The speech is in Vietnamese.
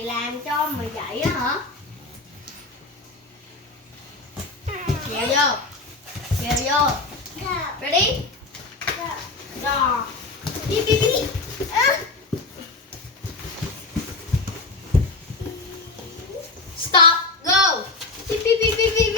mày làm cho mày vậy á hả? Kèo vô. Kèo vô. Ready? Rồi. Đi đi đi. Stop. Go. Beep beep beep beep beep.